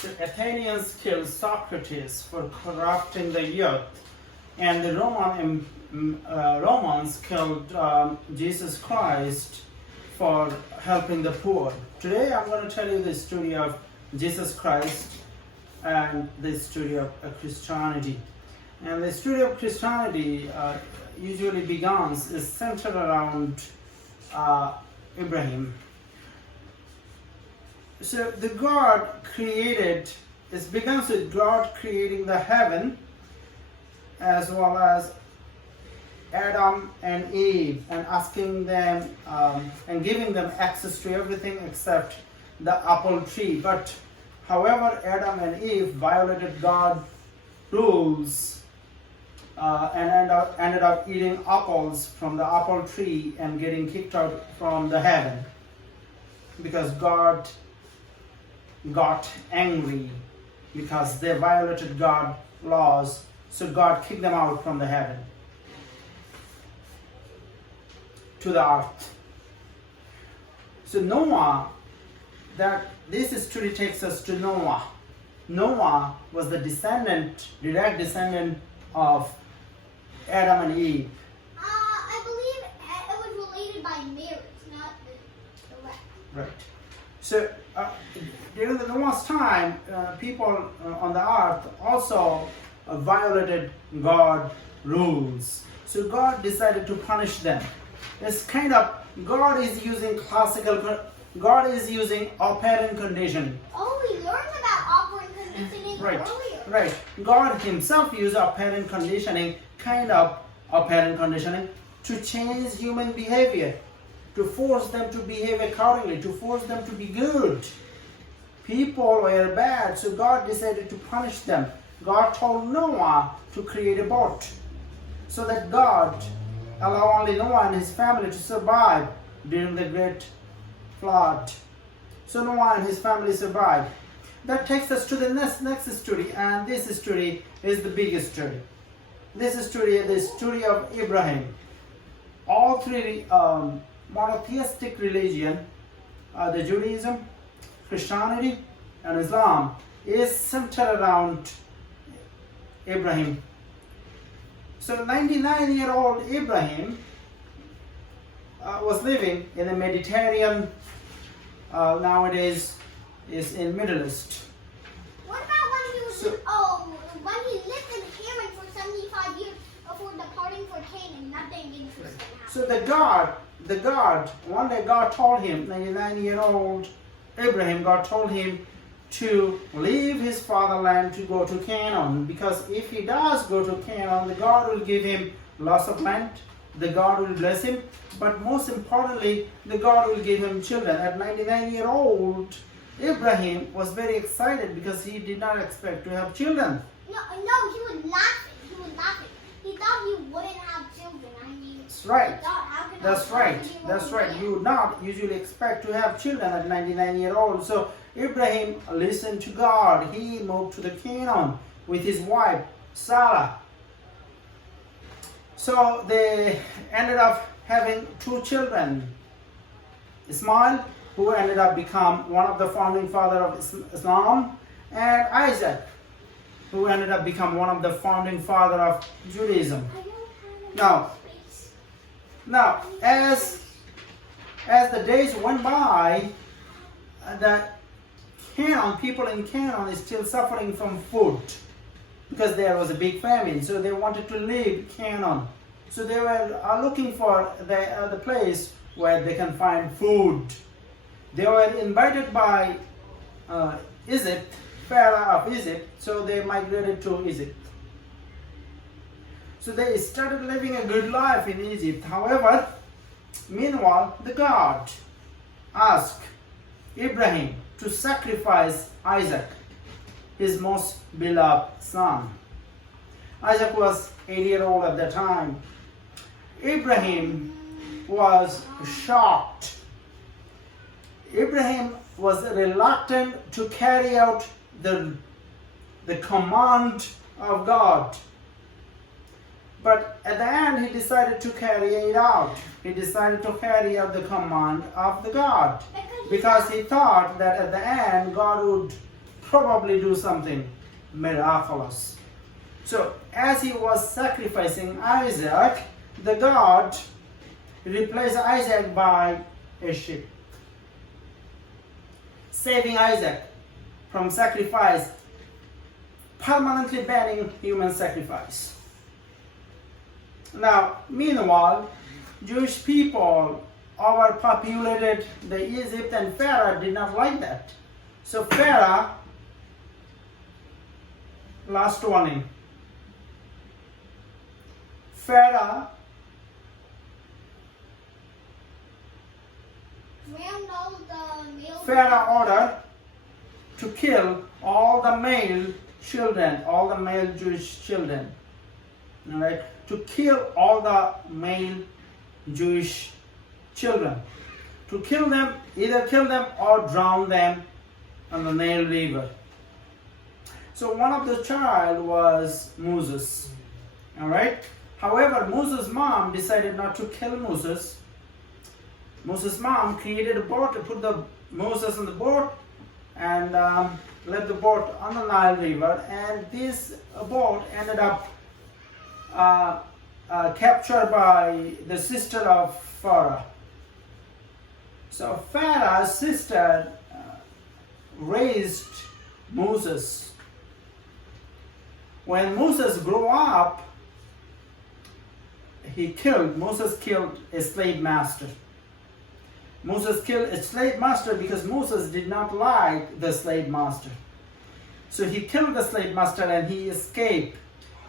The Athenians killed Socrates for corrupting the youth, and the Romans killed Jesus Christ for helping the poor. Today I'm going to tell you the story of Jesus Christ and the story of Christianity. And the story of Christianity usually is centered around Abraham. So the God created, it begins with God creating the heaven as well as Adam and Eve, and asking them and giving them access to everything except the apple tree. But however, Adam and Eve violated God's rules and ended up eating apples from the apple tree and getting kicked out from the heaven because God got angry because they violated God's laws. So God kicked them out from the heaven to the earth. So Noah, this story takes us to Noah. Noah was the direct descendant of Adam and Eve. I believe it was related by marriage, not direct. Right. So during the Noah's time, people on the earth also violated God's rules. So God decided to punish them. It's kind of, God is using operant conditioning. Oh, we learned about operant conditioning Right. earlier. Right. God himself used operant conditioning, to change human behavior, to force them to behave accordingly, to force them to be good. People were bad, so God decided to punish them. God told Noah to create a boat so that God allow only Noah and his family to survive during the great flood. So Noah and his family survived. That takes us to the next story, and this story is the biggest story. This story is the story of Abraham. All three monotheistic religion, the Judaism, Christianity, and Islam, is centered around Abraham. So 99-year-old Abraham was living in the Mediterranean, nowadays is in Middle East. What about when he lived in Haran for 75 years before departing for Canaan? Nothing interesting happened. So one day God told him, 99-year-old Abraham, God told him to leave his fatherland to go to Canaan, because if he does go to Canaan, the God will give him lots of land, the God will bless him, but most importantly, the God will give him children. At 99-year-old Abraham was very excited because he did not expect to have children. No, he was laughing. He thought he wouldn't have children. That's right. He thought, how can That's right. You would not usually expect to have children at 99-year-old. So Abraham listened to God. He moved to the Canaan with his wife Sarah. So they ended up having two children. Ismail, who ended up become one of the founding father of Islam, and Isaac, who ended up become one of the founding father of Judaism. Now, as the days went by, the people in Canaan is still suffering from food because there was a big famine. So they wanted to leave Canaan. So they were looking for the place where they can find food. They were invited by Egypt, Pharaoh of Egypt, so they migrated to Egypt. So they started living a good life in Egypt. However, meanwhile, the God asked Abraham to sacrifice Isaac, his most beloved son. Isaac was 8-year-old at that time. Abraham was shocked. Abraham was reluctant to carry out the command of God. But at the end, he decided to carry it out. He decided to carry out the command of the God. Because he thought that at the end, God would probably do something miraculous. So as he was sacrificing Isaac, the God replaced Isaac by a sheep, saving Isaac from sacrifice, permanently banning human sacrifice. Now, meanwhile, Jewish people overpopulated the Egypt, and Pharaoh did not like that. So Pharaoh, last warning, Pharaoh ordered to kill all the male children, all the male Jewish children. All right, to kill all the male Jewish children. To kill them, either kill them or drown them on the Nile River. So one of the child was Moses. All right. However, Moses' mom decided not to kill Moses. Moses' mom created a boat to put the Moses on the boat and left the boat on the Nile River. And this boat ended up captured by the sister of Pharaoh. So Pharaoh's sister raised Moses. When Moses grew up, Moses killed a slave master. Moses killed a slave master because Moses did not like the slave master. So he killed the slave master and he escaped.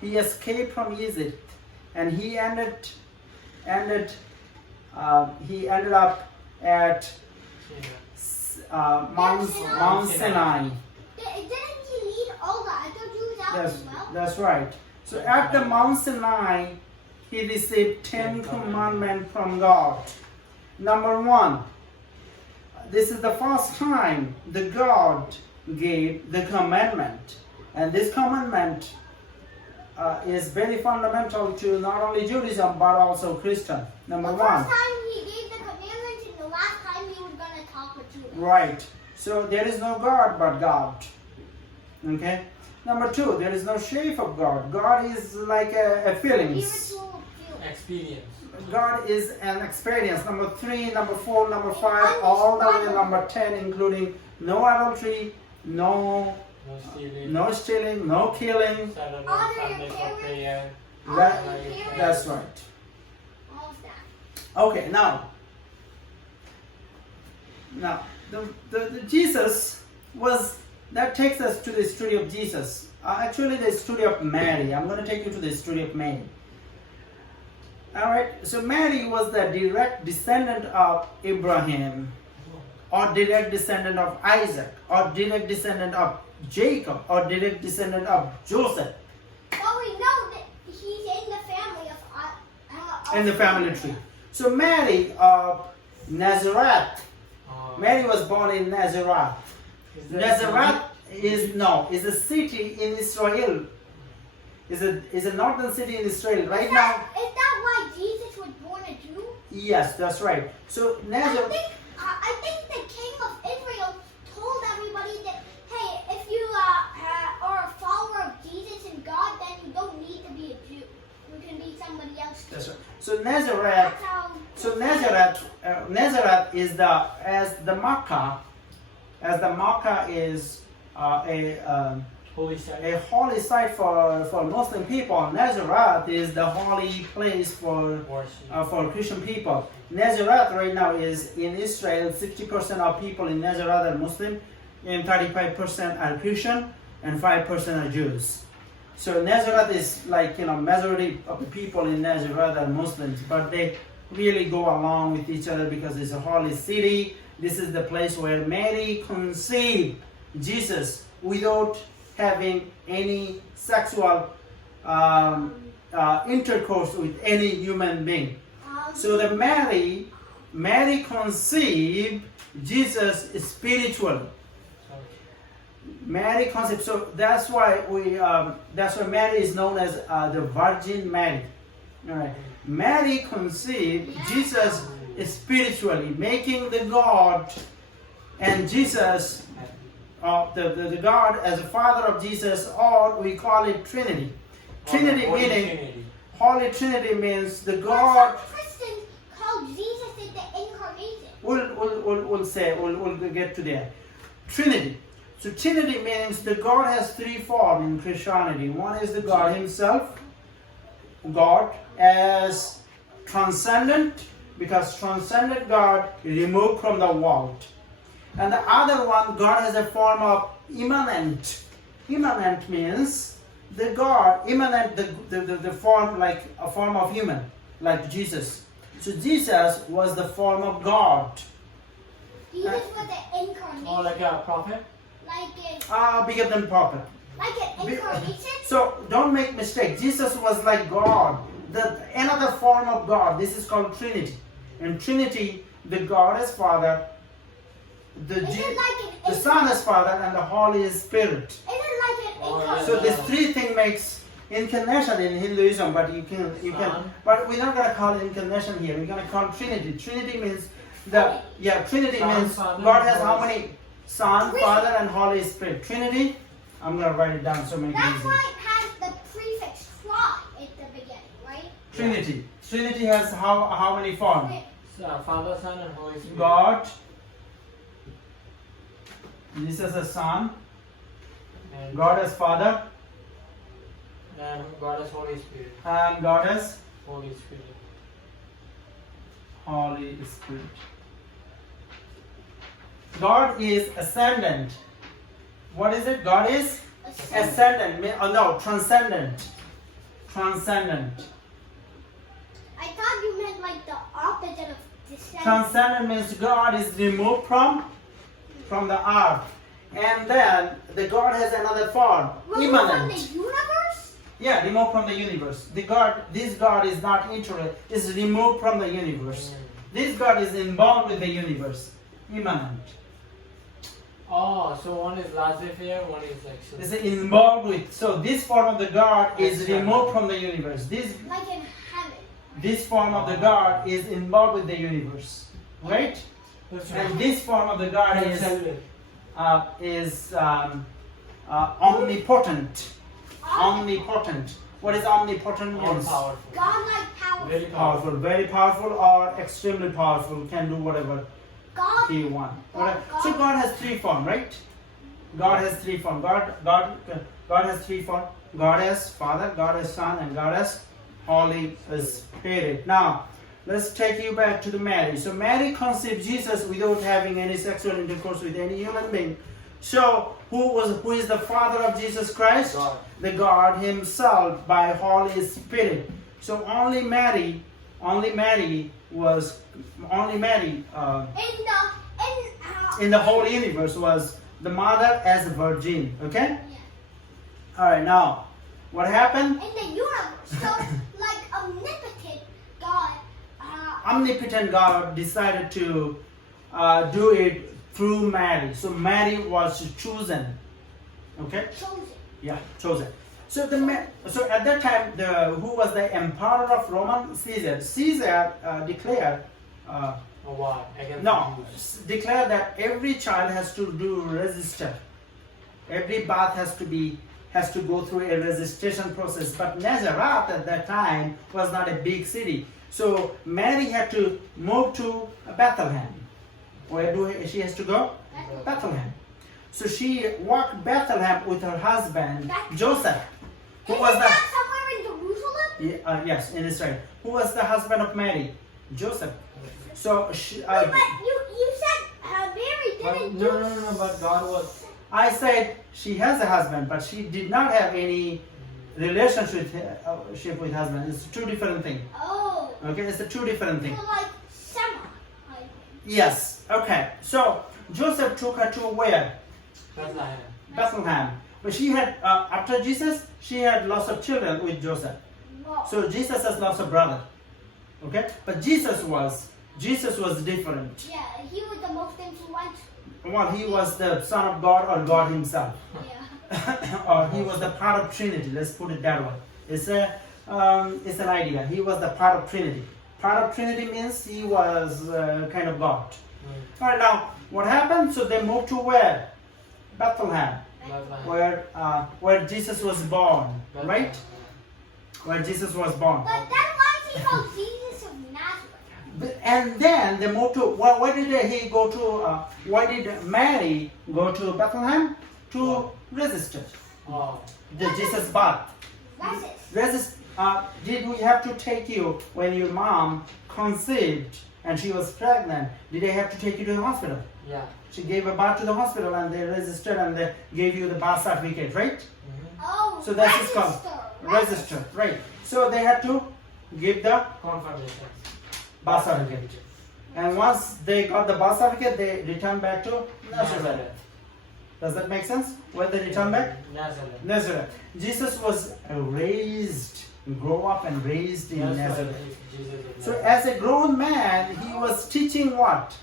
He escaped from Egypt, and he ended up at Mount Sinai. Didn't he lead all the other Jews out as well? That's right. So at the Mount Sinai, he received 10 commandments from God. Number 1, this is the first time the God gave the commandment, and this commandment is very fundamental to not only Judaism but also Christian. Number 1. The first time he gave the commandments, and the last time he was going to talk with Judah. Right. So there is no God but God. Okay. Number 2, there is no shape of God. God is like a feelings. Spiritual Experience. God is an experience. Number 3, number 4, number 5, all the way to number 10, including no adultery, no stealing, no killing. Sunday for prayer. That's right. All of that. Okay, now the Jesus was, that takes us to the story of Jesus. Actually, the story of Mary. I'm going to take you to the story of Mary. All right. So Mary was the direct descendant of Abraham, or direct descendant of Isaac, or direct descendant of Jacob, or direct descendant of Joseph. Well, we know that he's in the family of In the family tree. So Mary of Nazareth. Mary was born in Nazareth. Nazareth is a city in Israel. Is a northern city in Israel right now. Is that why Jesus was born a Jew? Yes, that's right. So Nazareth. I think the king of Israel told everybody that, hey, if you are a follower of Jesus and God, then you don't need to be a Jew. You can be somebody else too. That's right. So Nazareth. So Nazareth is the Makkah is a holy site for Muslim people. Nazareth is the holy place for Christian people. Nazareth right now is in Israel. 60% of people in Nazareth are Muslim, and 35% are Christian, and 5% are Jews. So Nazareth is like, majority of the people in Nazareth are Muslims, but they really go along with each other because it's a holy city. This is the place where Mary conceived Jesus without having any sexual intercourse with any human being. So the Mary conceived Jesus spiritually. Mary conceived. So that's why Mary is known as the Virgin Mary. All right. Mary conceived Jesus spiritually, making the God and Jesus the God as a Father of Jesus, or we call it Trinity. Trinity Holy meaning, Trinity. Holy Trinity means the But God. some Christians call Jesus the incarnation. We'll get to there. Trinity. So Trinity means the God has three forms in Christianity. One is the God Himself, God as transcendent, because transcendent God removed from the world. And the other one, God has a form of immanent. Immanent means the God, immanent, the form like a form of human, like Jesus. So Jesus was the form of God. Jesus was the incarnation. Or like a prophet. Bigger than prophet. Like an incarnation? So don't make mistake. Jesus was like God, another form of God. This is called Trinity. In Trinity, the God is Father, the Son is Father, and the Holy Spirit. Is it like an incarnation? So these three things makes incarnation in Hinduism, but you can. But we're not gonna call it incarnation here. We're gonna call Trinity. Trinity means Trinity Son, means Father, God has how Holy many? Son, Father, and Holy Spirit. Trinity. I'm gonna write it down so make it That's easy. why it has the prefix tri at the beginning, right? Trinity. Trinity has how many forms? Father, Son, and Holy Spirit. God. This is a Son. And God as Father. And God is Holy Spirit. And God as Holy Spirit. Holy Spirit. God is ascendant. What is it? God is ascendant. Transcendent. Transcendent. I thought you meant like the opposite of descendant. Transcendent means God is removed from the earth. And then the God has another form. Removed from the Immanent. universe? Yeah, removed from the universe. This God is not interested, is removed from the universe. This God is involved with the universe. Immanent. Oh, so one is laissez-faire, one is like. Is involved with. So this form of the God is removed from the universe. Like in heaven. This form of the God is involved with the universe, right? That's And right. this form of the God is omnipotent. Omnipotent. What is omnipotent All means? powerful. God-like power. Very powerful. Very powerful, or extremely powerful. Can do whatever God. He wants. So God has three forms, right? God has three forms. God has three forms. God as Father, God as Son, and God as Holy Spirit. Now, let's take you back to the Mary. So Mary conceived Jesus without having any sexual intercourse with any human being. So who is the Father of Jesus Christ? God. The God Himself by Holy Spirit. So only Mary in the whole universe was the mother as a virgin. Okay. Yeah. All right. Now, what happened? In the universe. So, like omnipotent God. Omnipotent God decided to do it through Mary. So Mary was chosen. Okay. Chosen. Yeah, chosen. So at that time, who was the emperor of Roman? Caesar. Caesar declared. Oh, wow. Declared that every child has to do register. Every birth has to go through a registration process. But Nazareth at that time was not a big city, so Mary had to move to Bethlehem. Where she has to go? Bethlehem. So she walked Bethlehem with her husband Joseph, who was Isn't that somewhere in Jerusalem? yes, in Israel. Who was the husband of Mary? Joseph. So she. Wait, but you said Mary didn't do. No, but God was. I said she has a husband, but she did not have any relationship with husband. It's two different things. Oh. Okay, it's two different things. So like semi. I think. Yes. Okay. So Joseph took her to where? Bethlehem. Bethlehem. But she had after Jesus, she had lots of children with Joseph. Whoa. So Jesus has lots of brothers. Okay, but Jesus was different. Yeah, he was the most influential. Well, he was the Son of God or God Himself. Yeah. Or he was the part of Trinity. Let's put it that way. It's an idea. He was the part of Trinity. Part of Trinity means he was kind of God. All right. Now, what happened? So they moved to where? Bethlehem, where Jesus was born, right? Where Jesus was born. But then why is he called Jesus of Nazareth? And then they moved to, why did he go to, why did Mary go to Bethlehem? To register Oh. the Jesus birth. Racist. Did we have to take you when your mom conceived and she was pregnant? Did they have to take you to the hospital? Yeah. She gave a birth to the hospital and they registered and they gave you the birth certificate, right? Oh, So that is called register, right? So they had to give the Confirmation. birth certificate. And once they got the birth certificate, they returned back to Nazareth. Does that make sense? Where they returned back? Nazareth. Nazareth. Jesus was raised, grew up and raised in That's why Nazareth. Jesus is So Nazareth. as a grown man, he was teaching what?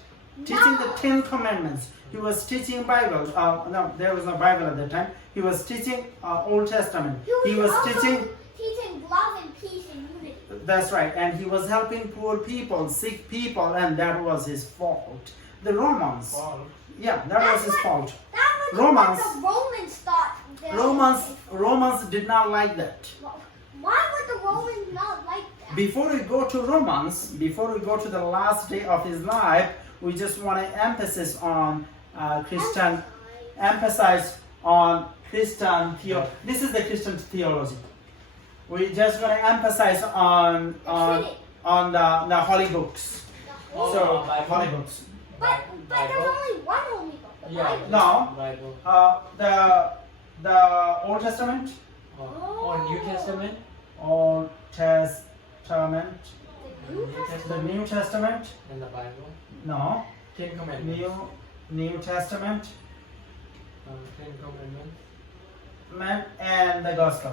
Teaching the 10 Commandments. He was teaching Bible. No, there was no Bible at that time. He was teaching Old Testament. He was also teaching, teaching love and peace and unity. that's right, and he was helping poor people, sick people, and that was his fault. The Romans, Paul. yeah, that was his fault. That was Romans. what the Romans thought. Romans did not like that. Why would the Romans not like that? Before we go to Romans, before we go to the last day of his life, we just want to emphasize on emphasize on Christian theology. This is the Christian theology. We just want to emphasize on the holy books. Oh, So Bible. holy books. But there's only one holy book, the Yeah. Bible. No. Bible. The Old Testament, Oh, New Testament. Old Testament, The New New Testament. the New Testament, And the Bible. no, Ten Commandments. New Testament, Ten Commandments. and the Gospel.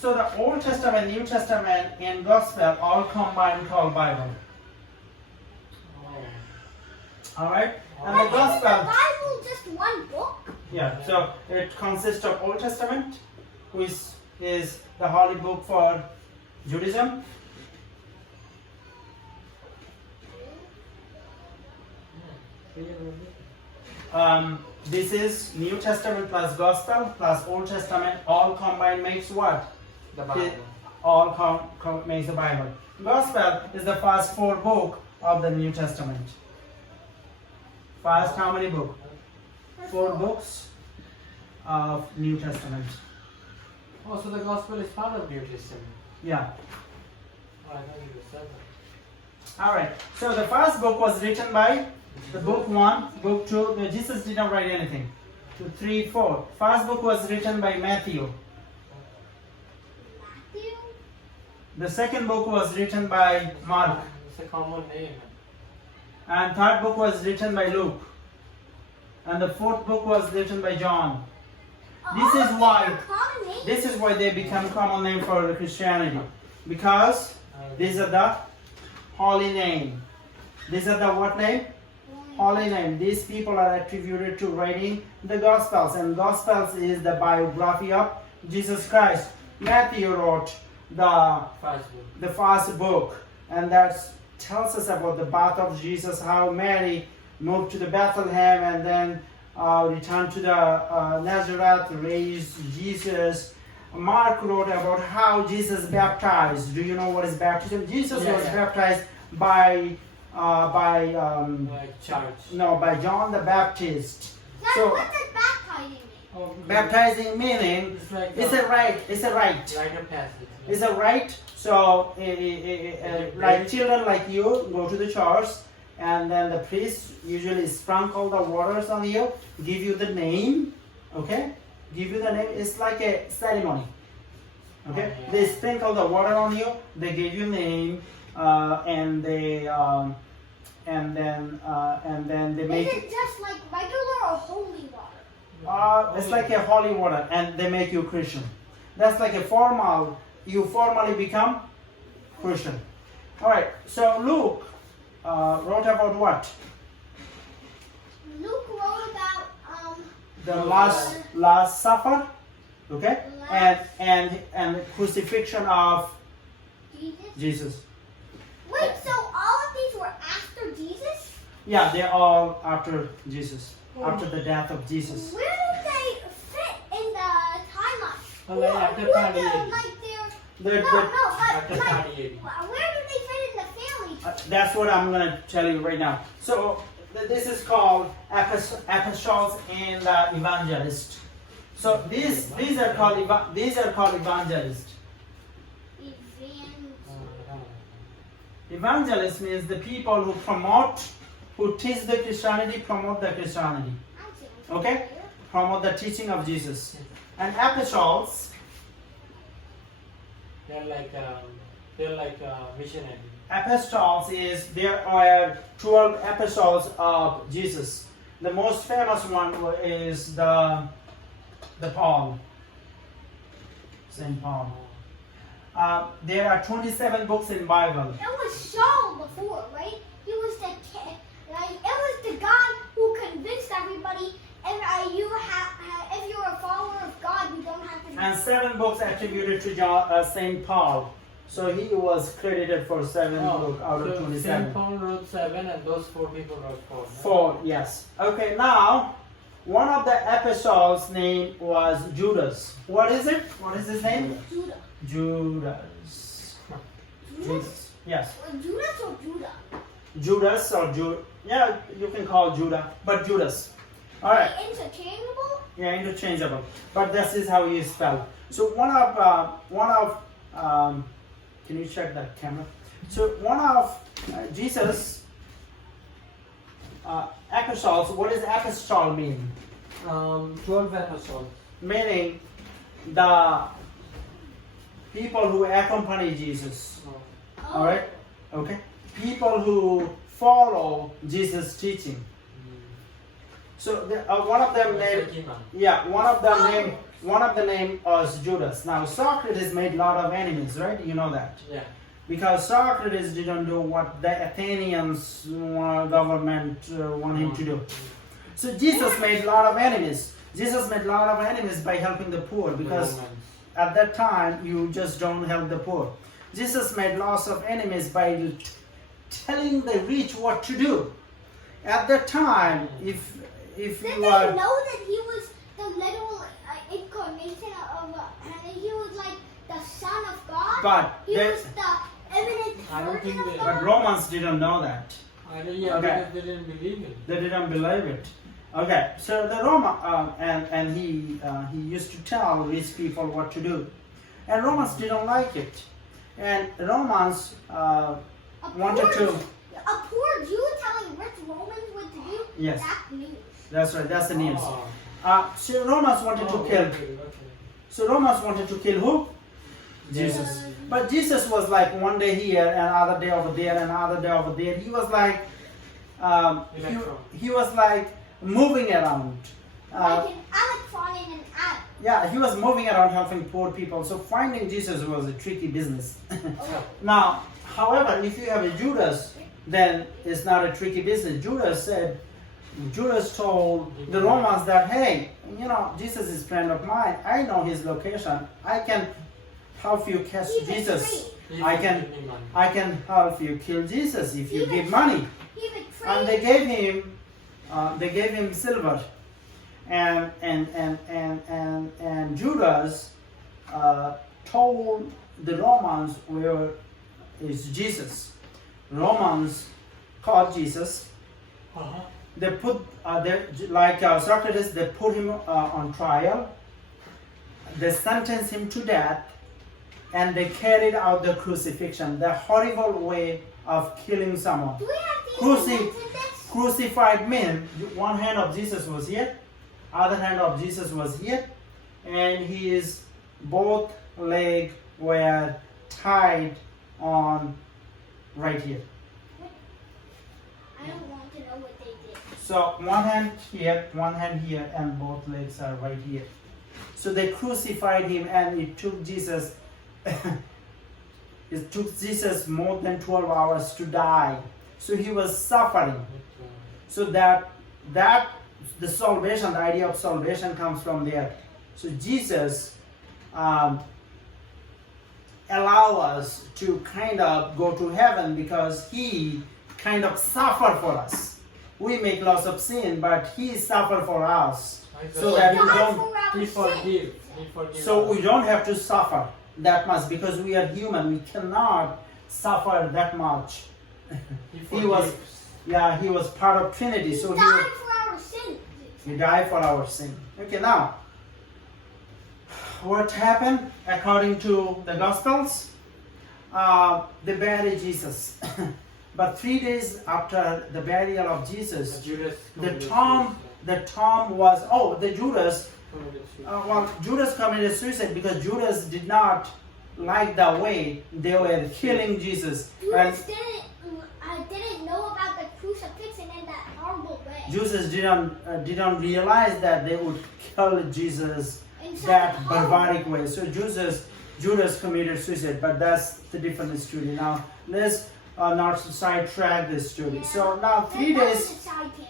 So the Old Testament, New Testament, and Gospel all combined called Bible. Oh. All right, and But the isn't the Gospel. Bible just one book? Yeah, so it consists of Old Testament, which is the holy book for Judaism. This is New Testament plus Gospel plus Old Testament, all combined makes what? The Bible. All makes the Bible. Gospel is the first 4 book of the New Testament. First how many books? 4 books of New Testament. Oh, so the Gospel is part of New Testament. Yeah. Oh, I thought you said that. All right. So the first book was written by the book 1, book 2. No, Jesus did not write anything. 2, 3, 4. First book was written by Matthew. Matthew? The second book was written by Mark. It's a common name. And third book was written by Luke. And the fourth book was written by John. This is why This is why they become common name for Christianity. Because these are the holy name. These are the what name? Holy name. These people are attributed to writing the Gospels. And Gospels is the biography of Jesus Christ. Matthew wrote the first book. And that tells us about the birth of Jesus, how Mary moved to the Bethlehem and then returned to the Nazareth, raised Jesus. Mark wrote about how Jesus baptized. Do you know what is baptism? Jesus was baptized by John the Baptist. So what does baptizing mean? Oh, Baptizing meaning it's a rite. It's a rite. Rite of passage. It's a rite. So like children like you go to the church, and then the priest usually sprinkle the waters on you, give you the name, okay? Give you the name. It's like a ceremony, okay? Oh, yeah. They sprinkle the water on you. They give you name, and then they make Is it. it just like regular or holy water? It's like a holy water, and they make you Christian. That's like a formal. You formally become Christian. All right. So Luke wrote about what? Luke wrote about The last supper, okay, and the crucifixion of Jesus. Jesus. Wait, so all of these were after Jesus? Yeah, they're all after Jesus, after the death of Jesus. Where do they fit in the timeline? Oh, like after Who are 38. like They're- no, they're- no, After like, 38. where do they fit in the family? That's what I'm gonna tell you right now. So this is called apostles and evangelists. So these are called evangelists. Evangelist means the people who promote, who teach the Christianity, promote the Christianity. Okay? Promote the teaching of Jesus. And apostles, They're like missionary. apostles is there are 12 apostles of Jesus. The most famous one is the Paul, Saint Paul. There are 27 books in Bible. It was Saul before, right? He was the like it was the guy who convinced everybody. If you're a follower of God, you don't have to. And 7 books attributed to Saint Paul. So he was credited for 7 books out of so 27. Saint Paul wrote 7 and those 4 people wrote 4. no? 4, yes. Okay, now one of the apostles' name was Judas. What is it? What is his name? Judah. Judas. Judas. Yes. Judas or Judah? Judas or yeah, you can call Judah, but Judas. All right. Interchangeable. Yeah, interchangeable. But this is how you spell. So can you check that camera? So one of Jesus apostles. What does apostol mean? 12 apostles. Meaning the people who accompany Jesus. Oh. All right. Okay. People who follow Jesus' teaching. So one of them named. Yeah, one of the name was Judas. Now Socrates made a lot of enemies, right? You know that. Yeah. Because Socrates didn't do what the Athenians government want him to do. So Jesus made a lot of enemies. Jesus made a lot of enemies by helping the poor because at that time you just don't help the poor. Jesus made lots of enemies by telling the rich what to do. At that time, if Did they you know are that he was the literal incarnation of? He was like the Son of God. but He they, was the eminent I don't virgin think of they- God. but Romans didn't know that. Yeah, Okay. because they didn't believe it. They didn't believe it. Okay, so the and he used to tell rich people what to do, and Romans didn't like it, and Romans wanted to. A poor Jew telling rich Romans what to do. Yes. That's news. That's right. That's the news. Oh. So Romans wanted to kill. Okay. So Romans wanted to kill who? Jesus. But Jesus was like one day here and other day over there and other day over there. He was like, Electron. he was like moving around. Like an electron in an atom. Yeah, he was moving around helping poor people. So finding Jesus was a tricky business. Oh. Now, however, if you have a Judas, then it's not a tricky business. Judas told the Romans that, hey, Jesus is a friend of mine. I know his location. I can help you catch He Jesus. If I you can give me money. I can help you kill Jesus if you give money. He And betrayed. they gave him silver, and Judas told the Romans where is Jesus. Romans caught Jesus. Uh-huh. They put Socrates. They put him on trial. They sentenced him to death, and they carried out the crucifixion, the horrible way of killing someone. Do we have to use the this? Crucified mean one hand of Jesus was here, other hand of Jesus was here, and his both legs were tied on right here. I don't want to know what they did. So one hand here, and both legs are right here. So they crucified him, and it took Jesus. It took Jesus more than 12 hours to die. So he was suffering. So that the salvation, the idea of salvation comes from there. So Jesus allow us to kind of go to heaven because he kind of suffered for us. we make lots of sin, but He suffered for us, so He that we died don't. for our He sins. forgives. He forgives. So us. we don't have to suffer that much because we are human. We cannot suffer that much. He was, forgives. He was part of Trinity. He So died for our sins. He died for our sin. Okay, now, what happened according to the Gospels? They buried Jesus. But 3 days after the burial of Jesus, Judas the committed tomb suicide. Judas committed suicide because Judas did not like the way they were killing Jesus. And Judas didn't know about the crucifixion in that horrible way. Jesus didn't realize that they would kill Jesus In such that a horrible barbaric way. So Judas committed suicide, but that's the different story. Now let's not sidetrack this story. So now That 3 wasn't days. a side tangent.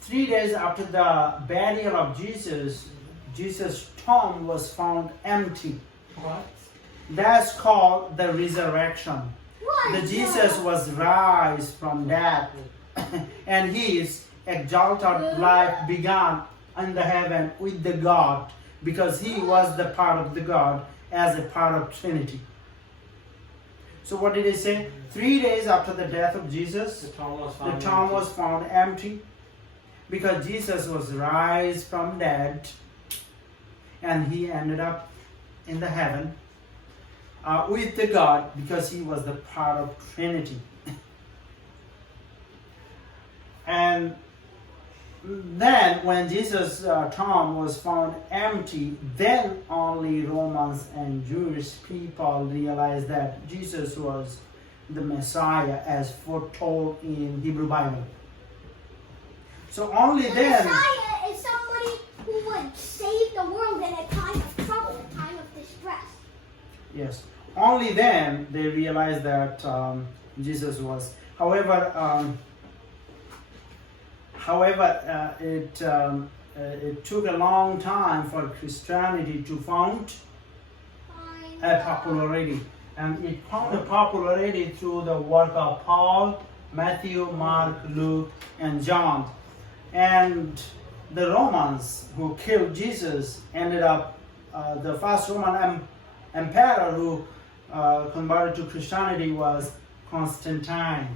3 days after the burial of Jesus' tomb was found empty. What? That's called the resurrection. What? The Jesus was raised from death, and His exalted life began in the heaven with the God, because He was the part of the God as a part of Trinity. So what did He say? 3 days after the death of Jesus, The tomb was the found. tomb was found empty because Jesus was raised from dead, and He ended up in the heaven with the God because He was the part of Trinity. And then when Jesus' tomb was found empty, then only Romans and Jewish people realized that Jesus was the Messiah as foretold in Hebrew Bible. So only The then, Messiah is somebody who would save the world in a time of trouble, a time of distress. yes, only then they realized that Jesus was. However, it took a long time for Christianity to found a popularity, and it found a popularity through the work of Paul, Matthew, Mark, Luke, and John. And the Romans who killed Jesus ended up the first Roman emperor who converted to Christianity was Constantine.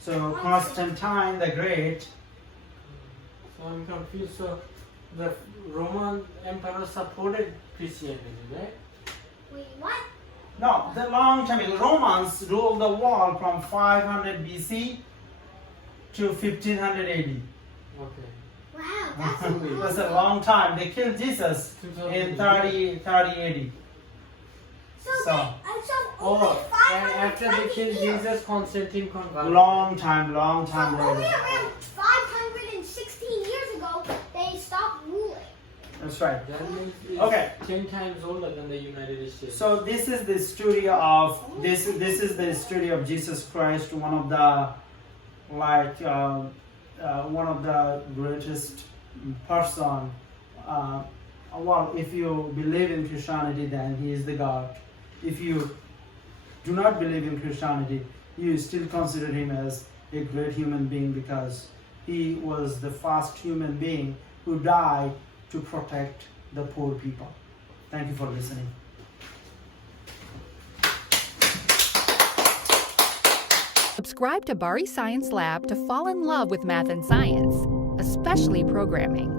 So Constantine the Great. So I'm confused. So the Roman emperor supported Christianity, right? Wait, what? No, the long time ago, Romans ruled the world from 500 BC to 1500 AD. Okay. Wow, that's a It was a long long time. They killed Jesus in 30 AD. So, only Oh, and after they 520 killed years. Jesus, Constantine converted. long time Only later. around 516 years ago, they stopped ruling. That's right. That means it's Okay. 10 times older than the United States. So this is the story of this is the story of Jesus Christ, one of the one of the greatest person. Well, if you believe in Christianity, then He is the God. If you do not believe in Christianity, you still consider Him as a great human being because He was the first human being who died to protect the poor people. Thank you for listening. Subscribe to Bari Science Lab to fall in love with math and science, especially programming.